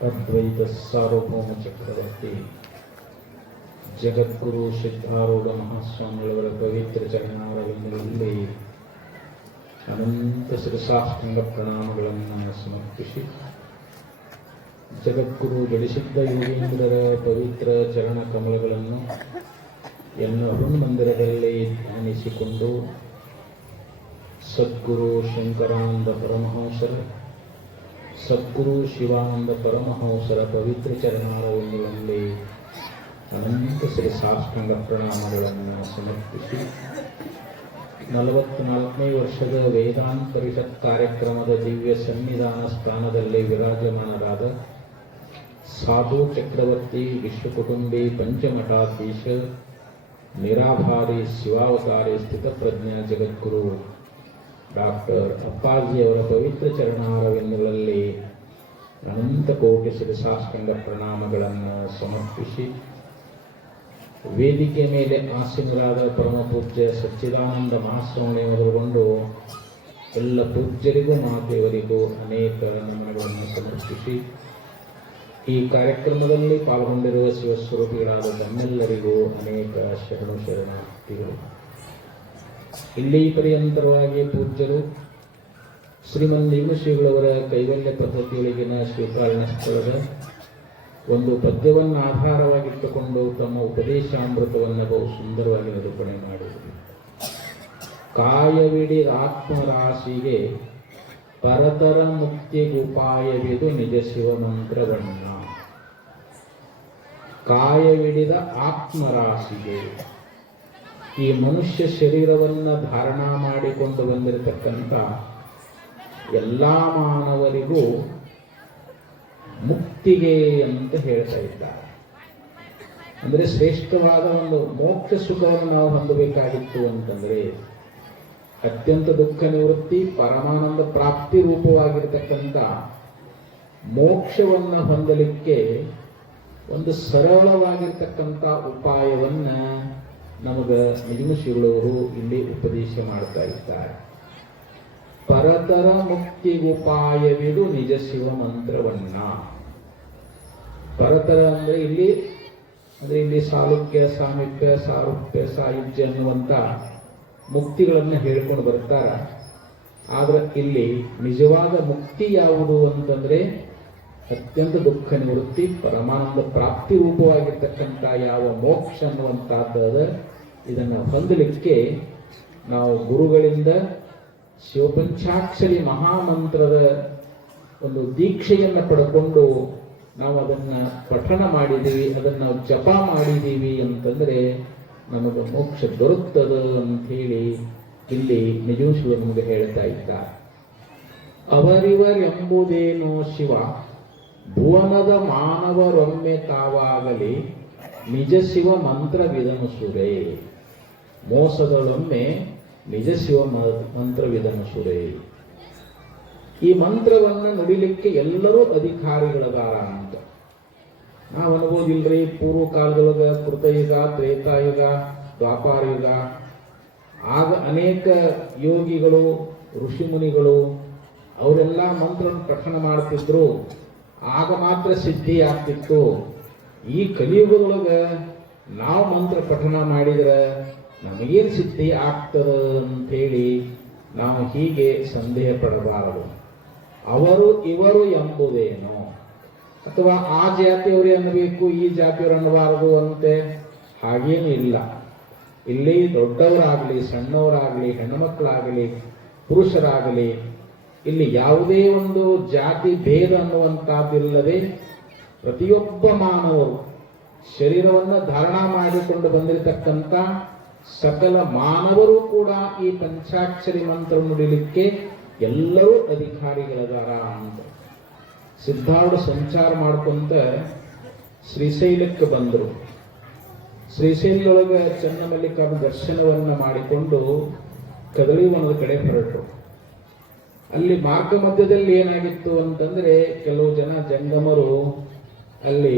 ಅದ್ವೈತ ಸಾರ್ವಭೌಮ ಚಕ್ರವರ್ತಿ ಜಗದ್ಗುರು ಸಿದ್ಧಾರೂಢ ಮಹಾಸ್ವಾಮಿಗಳವರ ಪವಿತ್ರ ಚರಣಾರವಿಂದಗಳಲ್ಲಿ ಅನಂತ ಶಿರಸಾಷ್ಟಾಂಗ ಪ್ರಣಾಮಗಳನ್ನು ಸಮರ್ಪಿಸಿ. ಜಗದ್ಗುರು ಜಡಿಸಿದ್ದ ಯೋಗೇಂದ್ರರ ಪವಿತ್ರ ಚರಣ ಕಮಲಗಳನ್ನು ಎನ್ನ ಮಂದಿರದಲ್ಲಿ ಧ್ಯಾನಿಸಿಕೊಂಡು ಸದ್ಗುರು ಶಂಕರಾನಂದ ಪರಮಹಂಸರ, ಸದ್ಗುರು ಶಿವಾನಂದ ಪರಮಹಂಸರ ಪವಿತ್ರ ಚರಣಾರವಿಂದಗಳಲ್ಲಿ ಅನಂತ ಶ್ರೀ ಸಾಷ್ಟಾಂಗ ಪ್ರಣಾಮಗಳನ್ನು ಸಮರ್ಪಿಸಿ, ನಲವತ್ನಾಲ್ಕನೇ ವರ್ಷದ ವೇದಾಂತ ಪರಿಷತ್ ಕಾರ್ಯಕ್ರಮದ ದಿವ್ಯ ಸನ್ನಿಧಾನ ಸ್ಥಾನದಲ್ಲಿ ವಿರಾಜಮಾನರಾದ ಸಾಧು ಚಕ್ರವರ್ತಿ ವಿಶ್ವಕುಟುಂಬಿ ಪಂಚಮಠಾಧೀಶ, ನಿರಾಭಾರಿ ಶಿವಾವತಾರಿ ಸ್ಥಿತಪ್ರಜ್ಞ ಜಗದ್ಗುರು ಡಾಕ್ಟರ್ ಅಪ್ಪಾಜಿಯವರ ಪವಿತ್ರ ಚರಣಾರವಿಂದಗಳಲ್ಲಿ ಅನಂತ ಕೋಟಿ ಶಿರಸಾಷ್ಟಾಂಗ ಪ್ರಣಾಮಗಳನ್ನು ಸಮರ್ಪಿಸಿ, ವೇದಿಕೆ ಮೇಲೆ ಆಸೀನರಾದ ಪರಮ ಪೂಜ್ಯ ಸಚ್ಚಿದಾನಂದ ಮಹಾಸ್ವಾಮಿ ಮೊದಲುಗೊಂಡು ಎಲ್ಲ ಪೂಜ್ಯರಿಗೂ ಮಾತೆಯವರಿಗೂ ಅನೇಕ ನಮನಗಳನ್ನು ಸಮರ್ಪಿಸಿ, ಈ ಕಾರ್ಯಕ್ರಮದಲ್ಲಿ ಪಾಲ್ಗೊಂಡಿರುವ ಶಿವಸ್ವರೂಪಿಗಳಾದ ತಮ್ಮೆಲ್ಲರಿಗೂ ಅನೇಕ ಶರಣು ಶರಣಾರ್ಥಿಗಳು. ಇಲ್ಲಿ ಪರ್ಯಂತರವಾಗಿ ಪೂಜ್ಯರು ಶ್ರೀಮನ್ ಶ್ರೀಗಳವರ ಕೈವಲ್ಯ ಪದ್ಧತಿಯೊಳಗಿನ ಸ್ವೀಕಾರಣ ಸ್ಥಳದ ಒಂದು ಪದ್ಯವನ್ನು ಆಧಾರವಾಗಿಟ್ಟುಕೊಂಡು ತಮ್ಮ ಉಪದೇಶಾಮೃತವನ್ನು ಬಹು ಸುಂದರವಾಗಿ ನಿರೂಪಣೆ ಮಾಡಿದರು. ಕಾಯವಿಡಿ ಆತ್ಮರಾಶಿಗೆ ಪರತರ ಮುಕ್ತಿಗುಪಾಯವಿದು ನಿಜ ಶಿವಮಂತ್ರವನ್ನ ಕಾಯವಿಡಿದ ಆತ್ಮರಾಶಿಗೆ ಈ ಮನುಷ್ಯ ಶರೀರವನ್ನು ಧಾರಣ ಮಾಡಿಕೊಂಡು ಬಂದಿರತಕ್ಕಂಥ ಎಲ್ಲ ಮಾನವರಿಗೂ ಮುಕ್ತಿಗೆ ಅಂತ ಹೇಳ್ತಾ ಇದ್ದಾರೆ. ಅಂದರೆ ಶ್ರೇಷ್ಠವಾದ ಒಂದು ಮೋಕ್ಷ ಸುಖವನ್ನು ನಾವು ಹೊಂದಬೇಕಾಗಿತ್ತು ಅಂತಂದ್ರೆ ಅತ್ಯಂತ ದುಃಖ ನಿವೃತ್ತಿ, ಪರಮಾನಂದ ಪ್ರಾಪ್ತಿ ರೂಪವಾಗಿರ್ತಕ್ಕಂಥ ಮೋಕ್ಷವನ್ನು ಹೊಂದಲಿಕ್ಕೆ ಒಂದು ಸರಳವಾಗಿರ್ತಕ್ಕಂಥ ಉಪಾಯವನ್ನ ನಮಗ ನಿಜಮಶಿಗಳವರು ಇಲ್ಲಿ ಉಪದೇಶ ಮಾಡ್ತಾ ಇದ್ದಾರೆ. ಪರತರ ಮುಕ್ತಿಗುಪಾಯವಿದು ನಿಜ ಶಿವ ಮಂತ್ರವನ್ನ. ಪರತರ ಅಂದ್ರೆ ಇಲ್ಲಿ ಅಂದ್ರೆ ಇಲ್ಲಿ ಸಾಲುಕ್ಯ, ಸಾಮೀಪ್ಯ, ಸಾರುಪ್ಯ, ಸಾಯುಜ್ಯ ಅನ್ನುವಂತ ಮುಕ್ತಿಗಳನ್ನು ಹೇಳ್ಕೊಂಡು ಬರ್ತಾರ. ಆದ್ರೆ ಇಲ್ಲಿ ನಿಜವಾದ ಮುಕ್ತಿ ಯಾವುದು ಅಂತಂದ್ರೆ ಅತ್ಯಂತ ದುಃಖ ನಿವೃತ್ತಿ, ಪರಮಾನಂದ ಪ್ರಾಪ್ತಿ ರೂಪವಾಗಿರ್ತಕ್ಕಂಥ ಯಾವ ಮೋಕ್ಷ ಅನ್ನುವಂಥದ್ದು ಇದನ್ನು ಹೊಂದಲಿಕ್ಕೆ ನಾವು ಗುರುಗಳಿಂದ ಶಿವಪಂಚಾಕ್ಷರಿ ಮಹಾಮಂತ್ರದ ಒಂದು ದೀಕ್ಷೆಯನ್ನು ಪಡ್ಕೊಂಡು ನಾವು ಅದನ್ನು ಪಠಣ ಮಾಡಿದ್ದೀವಿ ಅದನ್ನು ಜಪ ಮಾಡಿದ್ದೀವಿ ಅಂತಂದರೆ ನಮಗೆ ಮೋಕ್ಷ ದೊರಕ್ತದ ಅಂತ ಹೇಳಿ ಇಲ್ಲಿ ನಿಜೂಶಿವ ನಮಗೆ ಹೇಳ್ತಾ ಇದ್ದ ಅವರಿವರೆಂಬುದೇನೋ ಶಿವ, ಭುವನದ ಮಾನವರೊಮ್ಮೆ ತಾವಾಗಲಿ ನಿಜ ಶಿವ ಮಂತ್ರವಿದನು ಸುರೇ. ಮೋಸಗಳೊಮ್ಮೆ ನಿಜ ಶಿವ ಮಂತ್ರವಿದನು ಸುರೇ. ಈ ಮಂತ್ರವನ್ನು ನುಡಿಲಿಕ್ಕೆ ಎಲ್ಲರೂ ಅಧಿಕಾರಿಗಳದಾರ ಅಂತ. ನಾವು ಅನ್ಬೋದಿಲ್ರಿ, ಪೂರ್ವ ಕಾಲದೊಳಗ ಕೃತಯುಗ, ತ್ರೇತಾಯುಗ, ದ್ವಾಪಾರಯುಗ. ಆಗ ಅನೇಕ ಯೋಗಿಗಳು ಋಷಿಮುನಿಗಳು ಅವರೆಲ್ಲ ಮಂತ್ರ ಪಠಣ ಮಾಡ್ತಿದ್ರು. ಆಗ ಮಾತ್ರ ಸಿದ್ಧಿ ಆಗ್ತಿತ್ತು. ಈ ಕಲಿಯುಗದೊಳಗ ನಾವು ಮಂತ್ರ ಪಠಣ ಮಾಡಿದ್ರೆ ನಮಗೇನು ಸಿದ್ಧಿ ಆಗ್ತದ ಅಂಥೇಳಿ ನಾವು ಹೀಗೆ ಸಂದೇಹ ಪಡಬಾರದು. ಅವರು ಇವರು ಎಂಬುದೇನು? ಅಥವಾ ಆ ಜಾತಿಯವರು ಅನ್ನಬೇಕು ಈ ಜಾತಿಯವರು ಅನ್ನಬಾರದು ಅಂತೆ? ಹಾಗೇನು ಇಲ್ಲ ಇಲ್ಲಿ ದೊಡ್ಡವರಾಗಲಿ, ಸಣ್ಣವರಾಗಲಿ, ಹೆಣ್ಣುಮಕ್ಕಳಾಗಲಿ, ಪುರುಷರಾಗಲಿ, ಇಲ್ಲಿ ಯಾವುದೇ ಒಂದು ಜಾತಿ ಭೇದ ಅನ್ನುವಂಥದ್ದಿಲ್ಲದೆ ಪ್ರತಿಯೊಬ್ಬ ಮಾನವರು ಶರೀರವನ್ನು ಧಾರಣ ಮಾಡಿಕೊಂಡು ಬಂದಿರತಕ್ಕಂಥ ಸಕಲ ಮಾನವರು ಕೂಡ ಈ ಪಂಚಾಕ್ಷರಿ ಮಂತ್ರ ನುಡಿಲಿಕ್ಕೆ ಎಲ್ಲರೂ ಅಧಿಕಾರಿಗಳದಾರ ಅಂತ. ಸಿದ್ಧಾರ್ಥ ಸಂಚಾರ ಮಾಡ್ಕೊಂತ ಶ್ರೀಶೈಲಕ್ಕೆ ಬಂದರು. ಶ್ರೀಶೈಲದೊಳಗೆ ಚನ್ನಮಲ್ಲಿಕಾರ್ಜುನ ದರ್ಶನವನ್ನು ಮಾಡಿಕೊಂಡು ಕದಳಿವನದ ಕಡೆ ಹೊರಟರು ಅಲ್ಲಿ ಮಾರ್ಗ ಮಧ್ಯದಲ್ಲಿ ಏನಾಗಿತ್ತು ಅಂತಂದ್ರೆ ಕೆಲವು ಜನ ಜಂಗಮರು ಅಲ್ಲಿ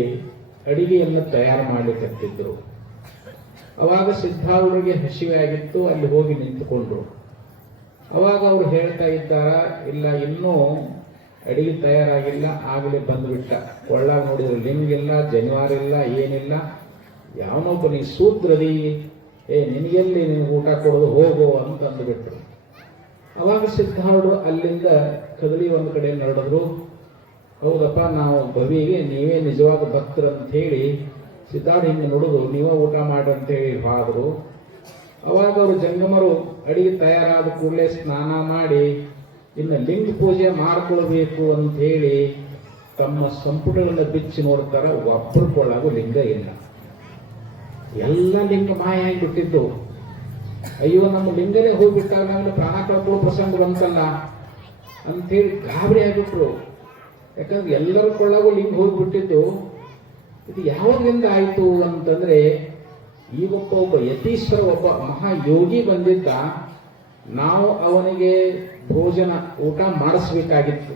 ಅಡಿಗೆಯನ್ನು ತಯಾರು ಮಾಡಲಿಕ್ಕತ್ತಿದ್ರು ಅವಾಗ ಸಿದ್ಧಾರೂಢರಿಗೆ ಹಸಿವೆ ಆಗಿತ್ತು, ಅಲ್ಲಿ ಹೋಗಿ ನಿಂತುಕೊಂಡ್ರು. ಅವಾಗ ಅವ್ರು ಹೇಳ್ತಾ ಇದ್ದಾರ, ಇಲ್ಲ, ಇನ್ನೂ ಅಡಿಗೆ ತಯಾರಾಗಿಲ್ಲ, ಆಗಲೇ ಬಂದುಬಿಟ್ಟ. ಒಳ್ಳಾಗ ನೋಡಿದ್ರು, ಲಿಂಗಿಲ್ಲ ಇಲ್ಲ ಏನಿಲ್ಲ. ಯಾವನೊಬ್ಬ, ನೀ ಸೂತ್ರದಿ ಏ, ನಿನಗೆಲ್ಲಿ ನಿನಗೆ ಊಟ ಕೊಡೋದು, ಹೋಗೋ ಅಂತ ಅಂದುಬಿಟ್ರು ಅವಾಗ ಸಿದ್ಧಾರ್ಢರು ಅಲ್ಲಿಂದ ಕದಲಿ ಒಂದು ಕಡೆ ನಡೆದ್ರು. ಹೌದಪ್ಪ, ನಾವು ಭವಿಗೆ ನೀವೇ ನಿಜವಾದ ಭಕ್ತರು ಅಂತ ಹೇಳಿ ಸಿದ್ಧಾರ್ಥ ಹಿಂಗೆ ನೋಡೋದು, ನೀವೇ ಊಟ ಹೇಳಿ ಹೋದ್ರು. ಅವಾಗ ಅವರು ಜಂಗಮರು ಅಡಿಗೆ ತಯಾರಾದ ಕೂಡಲೇ ಸ್ನಾನ ಮಾಡಿ, ಇನ್ನು ಲಿಂಗ ಪೂಜೆ ಮಾಡ್ಕೊಳ್ಬೇಕು ಅಂತ ಹೇಳಿ ತಮ್ಮ ಸಂಪುಟಗಳನ್ನ ಬಿಚ್ಚಿ ನೋಡ್ತಾರ ಒಬ್ಬರಿಗೊಳಗು ಲಿಂಗ ಇಲ್ಲ. ಎಲ್ಲ ಲಿಂಗ ಮಾಯ ಆಗಿಬಿಟ್ಟಿದ್ದು ಅಯ್ಯೋ, ನಮ್ಮ ಲಿಂಗನೇ ಹೋಗ್ಬಿಟ್ಟಾಗ ನಮ್ಗೆ ಪ್ರಾಣ ಕಳ್ಕೊಳ್ಳೋ ಪ್ರಸಂಗ ಬಂತಲ್ಲ ಅಂತೇಳಿ ಗಾಬರಿ ಆಗಿಬಿಟ್ರು. ಯಾಕಂದ್ರೆ ಎಲ್ಲರೂ ಕೊಳ್ಳಾಗು ಲಿಂಗ ಹೋಗ್ಬಿಟ್ಟಿದ್ದು ಇದು ಯಾವಾಗಲಿಂದ ಆಯಿತು ಅಂತಂದ್ರೆ, ಈ ಒಬ್ಬ ಯತೀಶ್ವರ ಒಬ್ಬ ಮಹಾಯೋಗಿ ಬಂದಿದ್ದ, ನಾವು ಅವನಿಗೆ ಭೋಜನ ಊಟ ಮಾಡಿಸ್ಬೇಕಾಗಿತ್ತು.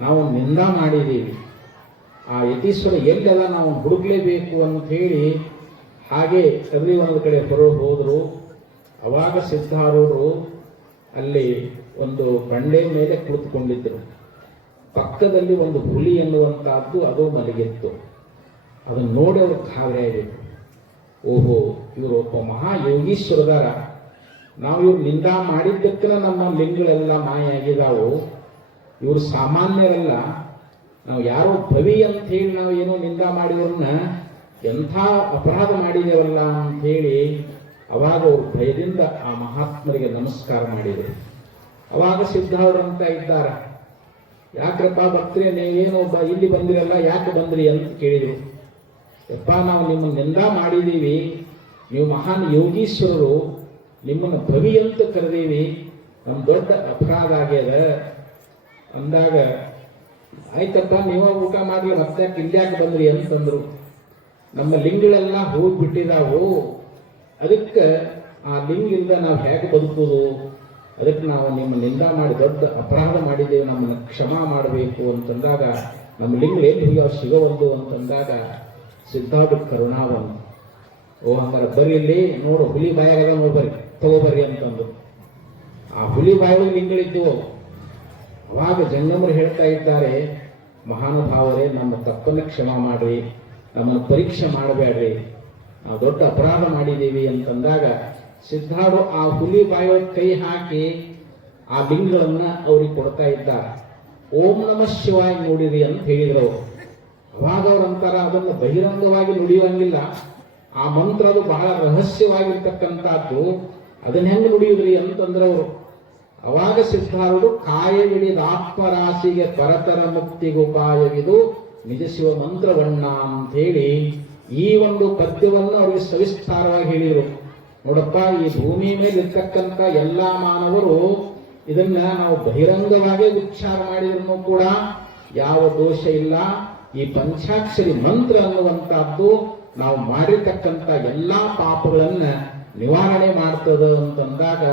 ನಾವು ನಿಂದ ಮಾಡಿದ್ದೀವಿ. ಆ ಯತೀಶ್ವರ ಎಲ್ಲೆಲ್ಲ ನಾವು ಹುಡುಕಲೇಬೇಕು ಅಂತ ಹೇಳಿ, ಹಾಗೆ ಕದರಿ ಒಂದು ಕಡೆ ಹೊರ ಹೋದರು. ಅವಾಗ ಸಿದ್ಧಾರೂಢರು ಅಲ್ಲಿ ಒಂದು ಬಂಡೆ ಮೇಲೆ ಕುಳಿತುಕೊಂಡಿದ್ದರು ಪಕ್ಕದಲ್ಲಿ ಒಂದು ಹುಲಿ ಎನ್ನುವಂತಹದ್ದು ಅದು ಮಲಗಿತ್ತು. ಅದನ್ನು ನೋಡಿ ಅವ್ರು ಗಾಬರಿ ಆಗಿತ್ತು ಓಹೋ, ಇವರು ಒಬ್ಬ ಮಹಾಯೋಗೀಶ್ವರದಾರ. ನಾವು ಇವ್ರು ನಿಂದ ಮಾಡಿದ್ದಕ್ಕೆ ನಮ್ಮ ಲಿಂಗಗಳೆಲ್ಲ ಮಾಯ ಆಗಿದಾವು ಇವರು ಸಾಮಾನ್ಯರಲ್ಲ. ನಾವು ಯಾರೋ ಭವಿ ಅಂತ ಹೇಳಿ ನಾವು ಏನೋ ನಿಂದ ಮಾಡಿದವ್ರನ್ನ ಎಂಥ ಅಪರಾಧ ಮಾಡಿದೇವಲ್ಲ ಅಂತ ಹೇಳಿ ಅವಾಗ ಅವರು ಭಯದಿಂದ ಆ ಮಹಾತ್ಮರಿಗೆ ನಮಸ್ಕಾರ ಮಾಡಿದರು. ಅವಾಗ ಸಿದ್ಧಾರ್ಢರು ಅಂತ ಇದ್ದಾರೆ. ಯಾಕ್ರಪ್ಪ ಭಕ್ತರೆ, ನೀವೇನು ಇಲ್ಲಿ ಬಂದಿರಲ್ಲ, ಯಾಕೆ ಬಂದ್ರಿ ಅಂತ ಕೇಳಿದ್ರು. ಯಪ್ಪ, ನಾವು ನಿಮ್ಮನ್ನೆಲ್ಲ ಮಾಡಿದ್ದೀವಿ ನೀವು ಮಹಾನ್ ಯೋಗೀಶ್ವರರು. ನಿಮ್ಮನ್ನು ಭವಿ ಅಂತ ಕರೆದೀವಿ. ನಮ್ಮ ದೊಡ್ಡ ಅಪರಾಧ ಆಗ್ಯದ. ಅಂದಾಗ, ಆಯ್ತಪ್ಪ, ನೀವ ಊಟ ಮಾಡ್ಲಿ ಮತ್ತೆ ಇಲ್ಯಾಕೆ ಬಂದ್ರಿ ಅಂತಂದ್ರು. ನಮ್ಮ ಲಿಂಗಗಳೆಲ್ಲ ಹೋಗ್ಬಿಟ್ಟಿದಾವು. ಅದಕ್ಕೆ ಆ ಲಿಂಗಿಂದ ನಾವು ಹೇಗೆ ಬದುಕುದು? ಅದಕ್ಕೆ ನಾವು ನಿಮ್ಮ ನಿಂದ ಮಾಡಿ ದೊಡ್ಡ ಅಪರಾಧ ಮಾಡಿದ್ದೇವೆ. ನಮ್ಮನ್ನು ಕ್ಷಮಾ ಮಾಡಬೇಕು ಅಂತಂದಾಗ, ನಮ್ಮ ಲಿಂಗ ಎಲ್ಲಿ ಅವ್ರು ಸಿಗೋವಲ್ದು ಅಂತಂದಾಗ ಸಿದ್ಧಾರ್ಥ ಕರುಣಾವನ್. ಓ, ಹಂಗಾರೆ ಬರ್ರಿ ಇಲ್ಲಿ, ನೋಡು, ಹುಲಿ ಬಾಯಾಗದ ನೋಡ್ಬರ್ರಿ ತಗೋಬರ್ರಿ ಅಂತಂದು. ಆ ಹುಲಿ ಬಾಯೊಳಗೆ ಲಿಂಗಗಳಿದ್ದವು ಅವಾಗ ಜಂಗಮರು ಹೇಳ್ತಾ ಇದ್ದಾರೆ, ಮಹಾನುಭಾವರೇ, ನಮ್ಮ ತಪ್ಪನ್ನು ಕ್ಷಮ ಮಾಡ್ರಿ ನಮ್ಮ ಪರೀಕ್ಷೆ ಮಾಡಬೇಡ್ರಿ, ನಾವು ದೊಡ್ಡ ಅಪರಾಧ ಮಾಡಿದ್ದೀವಿ ಅಂತಂದಾಗ ಸಿದ್ಧಾಡು ಆ ಹುಲಿ ಬಾಯೋ ಕೈ ಹಾಕಿ ಆ ಲಿಂಗಗಳನ್ನ ಅವ್ರಿಗೆ ಕೊಡ್ತಾ ಇದ್ದಾರೆ. ಓಂ ನಮ ಶಿವಾಯ ನೋಡಿರಿ ಅಂತ ಹೇಳಿದ್ರು ಅವ್ರು. ಅವಾಗ ಅವ್ರ ಅಂತಾರ ಅದನ್ನು ಬಹಿರಂಗವಾಗಿ ನುಡಿಯುವಂಗಿಲ್ಲ. ಆ ಮಂತ್ರ ಅದು ಬಹಳ ರಹಸ್ಯವಾಗಿರ್ತಕ್ಕಂಥದ್ದು. ಅದನ್ನ ಹೆಂಗೆ ನುಡಿಯುದ್ರಿ ಅಂತಂದ್ರೆ ಅವರು, ಅವಾಗ ಸಿದ್ಧಾರೂಢರು ಕಾಯವಿಡಿದ ಆತ್ಮರಾಶಿಗೆ ಪರತರ ಮುಕ್ತಿಗುಪಾಯವಿದು ನಿಜ ಶಿವ ಮಂತ್ರವಣ್ಣ ಅಂತ ಹೇಳಿ ಈ ಒಂದು ಪದ್ಯವನ್ನು ಅವರಿಗೆ ಸವಿಸ್ತಾರವಾಗಿ ಹೇಳಿದರು. ನೋಡಪ್ಪ, ಈ ಭೂಮಿ ಮೇಲೆ ಇರ್ತಕ್ಕಂಥ ಎಲ್ಲ ಮಾನವರು ಇದನ್ನ ನಾವು ಬಹಿರಂಗವಾಗಿ ಉಚ್ಚಾರ ಮಾಡಿದ್ರು ಕೂಡ ಯಾವ ದೋಷ ಇಲ್ಲ. ಈ ಪಂಚಾಕ್ಷರಿ ಮಂತ್ರ ಅನ್ನುವಂತಹದ್ದು ನಾವು ಮಾಡಿರ್ತಕ್ಕಂಥ ಎಲ್ಲಾ ಪಾಪಗಳನ್ನ ನಿವಾರಣೆ ಮಾಡ್ತದ ಅಂತಂದಾಗ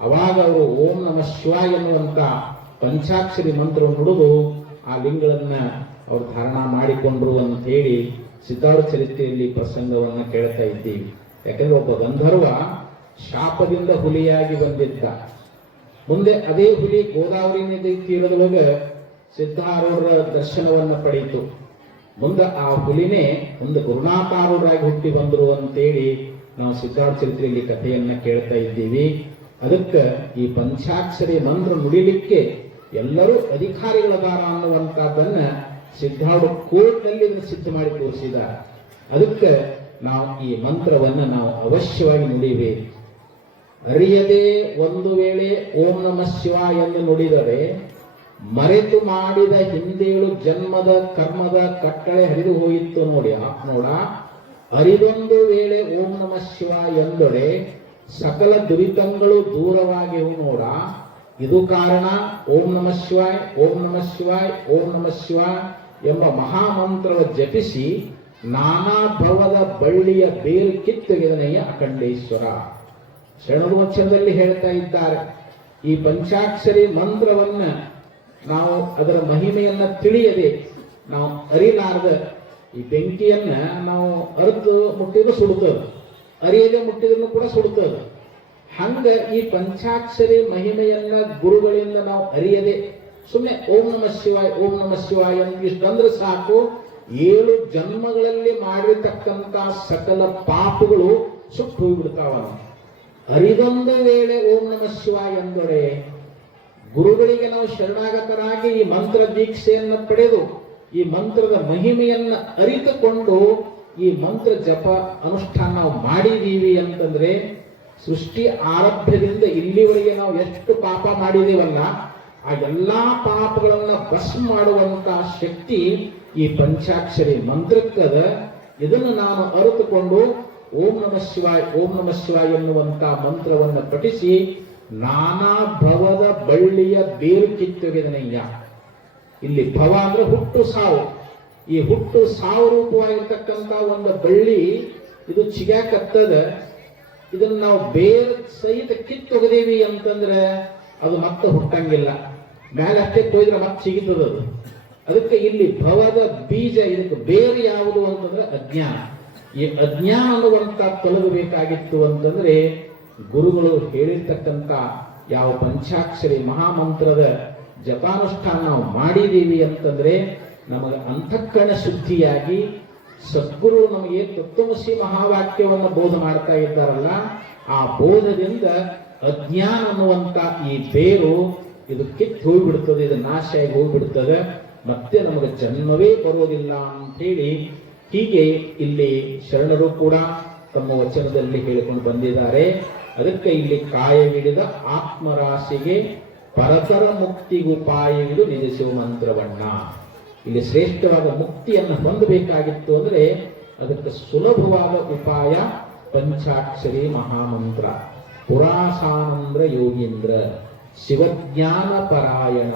ಅವಾಗ ಅವರು ಓಂ ನಮ ಶಿವ ಎನ್ನುವಂತ ಪಂಚಾಕ್ಷರಿ ಮಂತ್ರ ನುಡಿದು ಆ ಲಿಂಗಗಳನ್ನ ಅವರು ಧಾರಣ ಮಾಡಿಕೊಂಡ್ರು ಅಂತ ಹೇಳಿ ಸಿದ್ಧಾರ್ಥ ಚರಿತ್ರೆಯಲ್ಲಿ ಪ್ರಸಂಗವನ್ನ ಕೇಳ್ತಾ ಇದ್ದೀವಿ. ಯಾಕಂದ್ರೆ ಒಬ್ಬ ಗಂಧರ್ವ ಶಾಪದಿಂದ ಹುಲಿಯಾಗಿ ಬಂದಿದ್ದ. ಮುಂದೆ ಅದೇ ಹುಲಿ ಗೋದಾವರಿ ನದಿ ತೀರದೊಳಗೆ ಸಿದ್ಧಾರೂಢರ ದರ್ಶನವನ್ನು ಪಡೆಯಿತು ಮುಂದೆ ಆ ಹುಲಿನೇ ಒಂದು ಗುರುನಾಥಾರೂಢರಾಗಿ ಹುಟ್ಟಿ ಬಂದರು ಅಂತೇಳಿ ನಾವು ಸಿದ್ಧಾರ್ಥ ಚರಿತ್ರೆಯಲ್ಲಿ ಕಥೆಯನ್ನು ಕೇಳ್ತಾ ಇದ್ದೀವಿ. ಅದಕ್ಕೆ ಈ ಪಂಚಾಕ್ಷರಿ ಮಂತ್ರ ನುಡಿಲಿಕ್ಕೆ ಎಲ್ಲರೂ ಅಧಿಕಾರಿಗಳದಾರ ಅನ್ನುವಂಥದ್ದನ್ನು ಸಿದ್ಧಾರ್ಥ ಕೋರ್ಟ್ನಲ್ಲಿ ಸಿದ್ಧ ಮಾಡಿ ತೋರಿಸಿದ ಅದಕ್ಕೆ ನಾವು ಈ ಮಂತ್ರವನ್ನ ನಾವು ಅವಶ್ಯವಾಗಿ ನುಡಿಬೇಕು. ಅರಿಯದೆ ಒಂದು ವೇಳೆ ಓಂ ನಮಃ ಶಿವ ಎಂದು ನುಡಿದರೆ ಮರೆತು ಮಾಡಿದ ಹಿಂದೇಳು ಜನ್ಮದ ಕರ್ಮದ ಕಟ್ಟಳೆ ಹರಿದು ಹೋಯಿತು ನೋಡಿ. ನೋಡ. ಅರಿದೊಂದು ವೇಳೆ ಓಂ ನಮ ಶಿವ ಎಂದೊಡೆ ಸಕಲ ದುರಿತಗಳು ದೂರವಾಗಿವು ನೋಡ. ಇದು ಕಾರಣ ಓಂ ನಮ ಶಿವಾಯ್, ಓಂ ನಮ ಶಿವಾಯ್, ಓಂ ನಮ ಶಿವ ಎಂಬ ಮಹಾಮಂತ್ರವ ಜಪಿಸಿ ನಾನಾ ಭವದ ಬಳ್ಳಿಯ ಬೇರು ಕಿತ್ತೊಗೆದನೆಯ ಅಖಂಡೇಶ್ವರ. ಶರಣೋಚ್ಚರದಲ್ಲಿ ಹೇಳ್ತಾ ಇದ್ದಾರೆ. ಈ ಪಂಚಾಕ್ಷರಿ ಮಂತ್ರವನ್ನ ನಾವು ಅದರ ಮಹಿಮೆಯನ್ನ ತಿಳಿಯದೆ ನಾವು ಅರಿಲಾರದ ಈ ಬೆಂಕಿಯನ್ನ ನಾವು ಅರ್ದು ಮುಟ್ಟಿದ್ರು ಸುಡ್ತದ ಅರಿಯದೆ ಮುಟ್ಟಿದ್ರು ಕೂಡ ಸುಡ್ತದ ಹಂಗ ಈ ಪಂಚಾಕ್ಷರಿ ಮಹಿಮೆಯನ್ನ ಗುರುಗಳಿಂದ ನಾವು ಅರಿಯದೆ ಸುಮ್ಮನೆ ಓಂ ನಮ ಶಿವಾಯ್, ಓಂ ನಮ ಶಿವಾಯ್ ಅಂತ ಇಷ್ಟಂದ್ರೆ ಸಾಕು. ಏಳು ಜನ್ಮಗಳಲ್ಲಿ ಮಾಡಿರ್ತಕ್ಕಂತ ಸಕಲ ಪಾಪಗಳು ಸುಟ್ಟು ಹೋಗ್ಬಿಡ್ತಾವ. ಅರಿದೊಂದು ವೇಳೆ ಓಂ ನಮ ಶಿವಾಯ್ ಎಂದರೆ ಗುರುಗಳಿಗೆ ನಾವು ಶರಣಾಗತರಾಗಿ ಈ ಮಂತ್ರ ದೀಕ್ಷೆಯನ್ನು ಪಡೆದು, ಈ ಮಂತ್ರದ ಮಹಿಮೆಯನ್ನ ಅರಿತುಕೊಂಡು ಈ ಮಂತ್ರ ಜಪ ಅನುಷ್ಠಾನ ನಾವು ಮಾಡಿದೀವಿ ಅಂತಂದ್ರೆ, ಸೃಷ್ಟಿ ಆರಭ್ಯದಿಂದ ಇಲ್ಲಿವರೆಗೆ ನಾವು ಎಷ್ಟು ಪಾಪ ಮಾಡಿದೇವಲ್ಲ, ಆ ಎಲ್ಲಾ ಪಾಪಗಳನ್ನ ಭಸ್ಮ ಮಾಡುವಂತ ಶಕ್ತಿ ಈ ಪಂಚಾಕ್ಷರಿ ಮಂತ್ರಕ್ಕದ ಇದನ್ನು ನಾನು ಅರಿತುಕೊಂಡು ಓಂ ನಮ ಶಿವಾಯ್, ಓಂ ನಮ ಶಿವಾಯ್ ಎನ್ನುವಂತ ಮಂತ್ರವನ್ನು ಪಠಿಸಿ ನಾನಾ ಭವದ ಬಳ್ಳಿಯ ಬೇರು ಕಿತ್ತೊಗೆದನಯ್ಯ ಇಲ್ಲಿ ಭವ ಅಂದ್ರೆ ಹುಟ್ಟು ಸಾವು. ಈ ಹುಟ್ಟು ಸಾವು ರೂಪವಾಗಿರ್ತಕ್ಕಂಥ ಒಂದು ಬಳ್ಳಿ ಇದು ಚಿಗ್ಯಾಕತ್ತದ. ಇದನ್ನ ನಾವು ಬೇರೆ ಸಹಿತ ಕಿತ್ತೊಗದೇವಿ ಅಂತಂದ್ರೆ ಅದು ಮತ್ತೆ ಹುಟ್ಟಂಗಿಲ್ಲ. ಮೇಲೆ ಅಷ್ಟೇ ಕೊಯ್ದ್ರೆ ಮತ್ತೆ ಸಿಗಿತದ ಅದು. ಅದಕ್ಕೆ ಇಲ್ಲಿ ಭವದ ಬೀಜ, ಇದಕ್ಕೆ ಬೇರೆ ಯಾವುದು ಅಂತಂದ್ರೆ ಅಜ್ಞಾನ. ಈ ಅಜ್ಞಾನ ಅನ್ನುವಂತ ತೊಲಗಬೇಕಾಗಿತ್ತು ಅಂತಂದ್ರೆ ಗುರುಗಳು ಹೇಳಿರ್ತಕ್ಕಂಥ ಯಾವ ಪಂಚಾಕ್ಷರಿ ಮಹಾಮಂತ್ರದ ಜಪಾನುಷ್ಠಾನ ನಾವು ಮಾಡಿದ್ದೀವಿ ಅಂತಂದ್ರೆ ನಮಗೆ ಅಂತಃಕರಣ ಶುದ್ಧಿಯಾಗಿ ಸದ್ಗುರು ನಮಗೆ ತತ್ವಮಸಿ ಮಹಾವಾಕ್ಯವನ್ನು ಬೋಧ ಮಾಡ್ತಾ ಇದ್ದಾರಲ್ಲ, ಆ ಬೋಧದಿಂದ ಅಜ್ಞಾನ ಅನ್ನುವಂತ ಈ ಬೇರು ಇದು ಕಿತ್ತು ಹೋಗ್ಬಿಡ್ತದೆ, ಇದು ನಾಶ ಆಗಿ ಹೋಗ್ಬಿಡ್ತದೆ, ಮತ್ತೆ ನಮಗೆ ಜನ್ಮವೇ ಬರೋದಿಲ್ಲ ಅಂತೇಳಿ ಹೀಗೆ ಇಲ್ಲಿ ಶರಣರು ಕೂಡ ತಮ್ಮ ವಚನದಲ್ಲಿ ಹೇಳಿಕೊಂಡು ಬಂದಿದ್ದಾರೆ. ಅದಕ್ಕೆ ಇಲ್ಲಿ ಕಾಯವಿಡಿದ ಆತ್ಮರಾಶಿಗೆ ಪರತರ ಮುಕ್ತಿಗುಪಾಯವಿದು ನಿಲ್ಲಿಸುವ ಮಂತ್ರವಣ್ಣ ಇಲ್ಲಿ ಶ್ರೇಷ್ಠವಾದ ಮುಕ್ತಿಯನ್ನು ಹೊಂದಬೇಕಾಗಿತ್ತು ಅಂದರೆ ಅದಕ್ಕೆ ಸುಲಭವಾದ ಉಪಾಯ ಪಂಚಾಕ್ಷರಿ ಮಹಾಮಂತ್ರ. ಪುರಾಸಾನಂದ್ರ ಯೋಗೀಂದ್ರ. ಶಿವಜ್ಞಾನ ಪರಾಯಣ.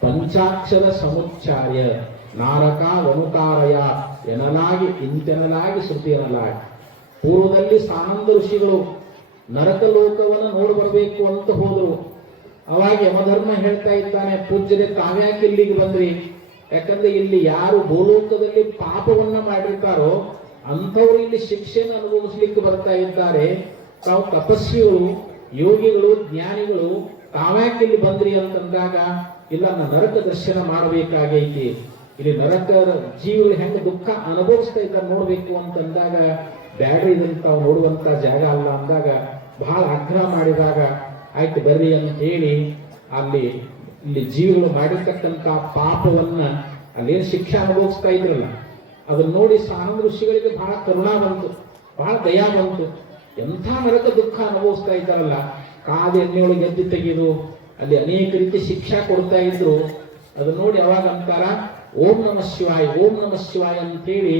ಪಂಚಾಕ್ಷರ ಸಮುಚ್ಚಾರ್ಯ. ನಾರಕ ವನುಕಾರಯ ಎನಲಾಗಿ ಇಂತೆನಲಾಗಿ ಶ್ರುತಿ ಎನಲಾಗಿ ಪೂರ್ವದಲ್ಲಿ ಸಾನಂದ ಋಷಿಗಳು ನರಕ ಲೋಕವನ್ನು ನೋಡಿ ಬರಬೇಕು ಅಂತ ಹೋದರು. ಅವಾಗ ಯಮಧರ್ಮ ಹೇಳ್ತಾ ಇದ್ದಾನೆ, ಪೂಜ್ಯರೇ ತಾವ್ಯಾಕೆ ಇಲ್ಲಿಗೆ ಬಂದ್ರಿ? ಯಾಕಂದ್ರೆ ಇಲ್ಲಿ ಯಾರು ಭೂಲೋಕದಲ್ಲಿ ಪಾಪವನ್ನ ಮಾಡಿರ್ತಾರೋ ಅಂಥವ್ರು ಇಲ್ಲಿ ಶಿಕ್ಷೆಯನ್ನು ಅನುಭವಿಸ್ಲಿಕ್ಕೆ ಬರ್ತಾ ಇದ್ದಾರೆ. ತಾವು ತಪಸ್ವಿಗಳು, ಯೋಗಿಗಳು, ಜ್ಞಾನಿಗಳು ತಾವ್ಯಾಕೆ ಇಲ್ಲಿ ಬಂದ್ರಿ ಅಂತಂದಾಗ, ಇಲ್ಲ ನರಕ ದರ್ಶನ ಮಾಡಬೇಕಾಗೈತಿ. ಇಲ್ಲಿ ನರಕ ಜೀವಿಗಳು ಹೆಂಗೆ ದುಃಖ ಅನುಭವಿಸ್ತಾ ಇದ್ದಾರೆ ನೋಡ್ಬೇಕು ಅಂತಂದಾಗ, ಬ್ಯಾಡ್ರಿ ಇದನ್ನು ತಾವು ನೋಡುವಂತ ಜಾಗ ಅಲ್ಲ ಅಂದಾಗ ಬಹಳ ಆಗ್ರಹ ಮಾಡಿದಾಗ, ಆಯ್ತು ಬರ್ರಿ ಅಂತ ಹೇಳಿ, ಅಲ್ಲಿ, ಇಲ್ಲಿ ಜೀವಿಗಳು ಮಾಡಿರ್ತಕ್ಕಂಥ ಪಾಪವನ್ನ ಅಲ್ಲೇನು ಶಿಕ್ಷೆ ಅನುಭವಿಸ್ತಾ ಇದ್ರಲ್ಲ, ಅದನ್ನ ನೋಡಿ ಸಾನಂದ ಋಷಿಗಳಿಗೆ ಬಹಳ ಕರುಣಾ ಬಂತು, ಬಹಳ ದಯಾ ಬಂತು. ಎಂಥ ನರಕ ದುಃಖ ಅನುಭವಿಸ್ತಾ ಇದ್ದಾರಲ್ಲ, ಕಾದ ಎಣ್ಣೆಯೊಳಗೆ ಎದ್ದು ತೆಗೆದು, ಅಲ್ಲಿ ಅನೇಕ ರೀತಿ ಶಿಕ್ಷಾ ಕೊಡ್ತಾ ಇದ್ರು. ಅದನ್ನ ನೋಡಿ ಅವಾಗ ಅಂತಾರ, ಓಂ ನಮ ಶಿವಾಯ್, ಓಂ ನಮ ಶಿವಾಯ್ ಅಂತೇಳಿ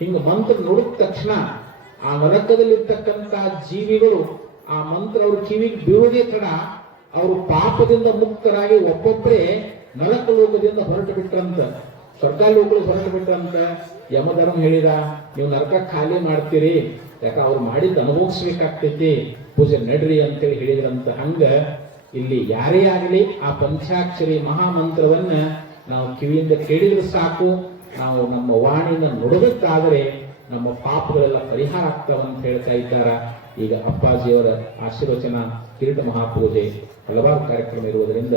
ಹಿಂಗ ಮಂತ್ರ ನೋಡಿದ ತಕ್ಷಣ ಆ ನರಕದಲ್ಲಿರ್ತಕ್ಕಂಥ ಜೀವಿಗಳು ಆ ಮಂತ್ರ ಅವ್ರ ಕಿವಿಗೆ ಬೀಳುವುದೇ ತಡ, ಅವರು ಪಾಪದಿಂದ ಮುಕ್ತರಾಗಿ ಒಬ್ಬೊಬ್ಬರೇ ನರಕ ಲೋಕದಿಂದ ಹೊರಟು ಬಿಟ್ರಂತ. ಸ್ವರ್ಗ ಲೋಕಗಳು ಹೊರಟು ಬಿಟ್ರಂತ. ಯಮಧರ್ಮ ಹೇಳಿದ, ನೀವು ನರಕ ಖಾಲಿ ಮಾಡ್ತೀರಿ. ಯಾಕ ಅವ್ರು ಮಾಡಿದ್ದು ಅನುಭವಿಸ್ಬೇಕಾಗ್ತೈತಿ. ಪೂಜೆ ನಡ್ರಿ ಅಂತೇಳಿ ಹೇಳಿದ್ರಂತ ಹಂಗ ಇಲ್ಲಿ ಯಾರೇ ಆಗಲಿ ಆ ಪಂಚಾಕ್ಷರಿ ಮಹಾಮಂತ್ರವನ್ನ ನಾವು ಕಿವಿಯಿಂದ ಕೇಳಿದ್ರೆ ಸಾಕು. ನಾವು ನಮ್ಮ ವಾಣಿನ ನುಡಿದಕ್ಕಾದರೆ ನಮ್ಮ ಪಾಪಗಳೆಲ್ಲ ಪರಿಹಾರ ಆಗ್ತಾವಂತ ಹೇಳ್ತಾ ಇದ್ದಾರ. ಈಗ ಅಪ್ಪಾಜಿಯವರ ಆಶೀರ್ವಚನ, ಕಿರೀಟ ಮಹಾಪೂಜೆ ಹಲವಾರು ಕಾರ್ಯಕ್ರಮ ಇರುವುದರಿಂದ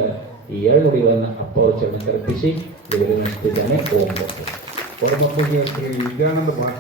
ಈ ಎರಡು ನುಡಿಗಳನ್ನು ಅಪ್ಪ ಅವರ ಚರಣ ತಲುಪಿಸಿ ಇವರಿಗೆ ನಡೆಸ್ತಿದ್ದಾನೆ. ಓಂ ಶ್ರೀ ವಿದ್ಯಾನಂದ ಭಾಷ